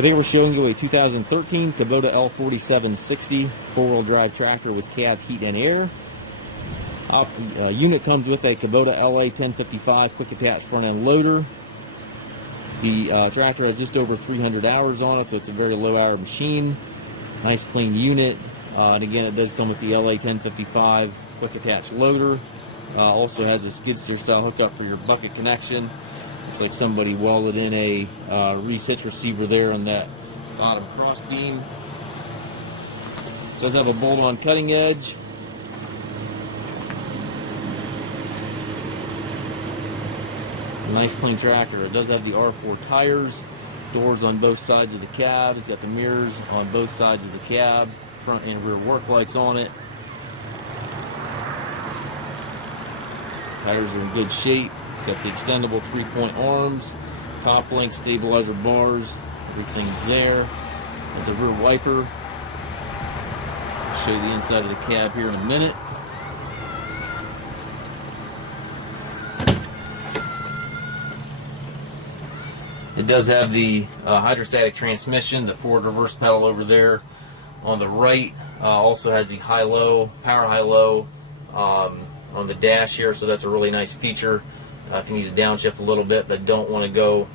Today we're showing you a 2013 Kubota L4760 four-wheel drive tractor with cab heat and air. Unit comes with a Kubota LA1055 quick attach front end loader. The tractor has just over 300 hours on it, so it's a very low hour machine. Nice clean unit. And again, it does come with the LA1055 quick attach loader. Also has a skid steer style hookup for your bucket connection. Looks like somebody welded in a Reese hitch receiver there on that bottom cross beam. Does have a bolt-on cutting edge. It's a nice clean tractor. It does have the R4 tires, doors on both sides of the cab. It's got the mirrors on both sides of the cab, front and rear work lights on it. Tires are in good shape. It's got the extendable 3-point arms, top link stabilizer bars, everything's there. There's a rear wiper. I'll show you the inside of the cab here in a minute. It does have the hydrostatic transmission, the forward reverse pedal over there on the right. Also has the high-low, power high-low on the dash here, so that's a really nice feature. If you need to downshift a little bit but don't want to go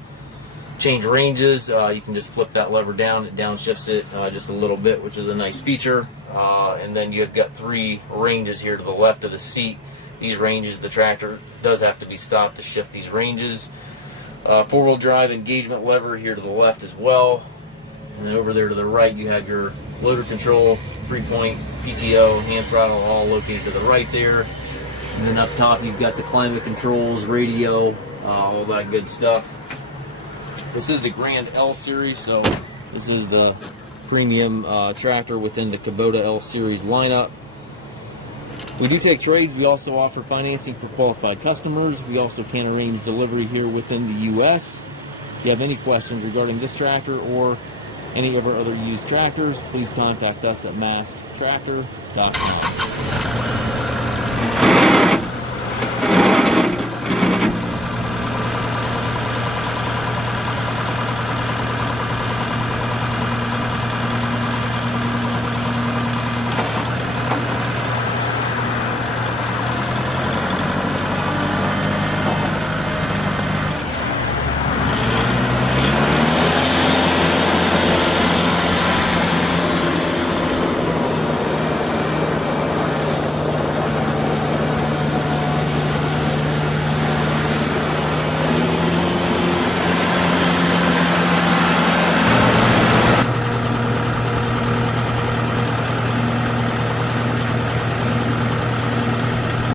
change ranges, you can just flip that lever down. It downshifts it just a little bit, which is a nice feature. And then you've got 3 ranges here to the left of the seat. These ranges, the tractor does have to be stopped to shift these ranges. Four-wheel drive engagement lever here to the left as well. And then over there to the right, you have your loader control, 3-point PTO, hand throttle, all located to the right there. And then up top, you've got the climate controls, radio, all that good stuff. This is the Grand L series, so this is the premium tractor within the Kubota L series lineup. We do take trades. We also offer financing for qualified customers. We also can arrange delivery here within the U.S. If you have any questions regarding this tractor or any of our other used tractors, please contact us at maskedtractor.com.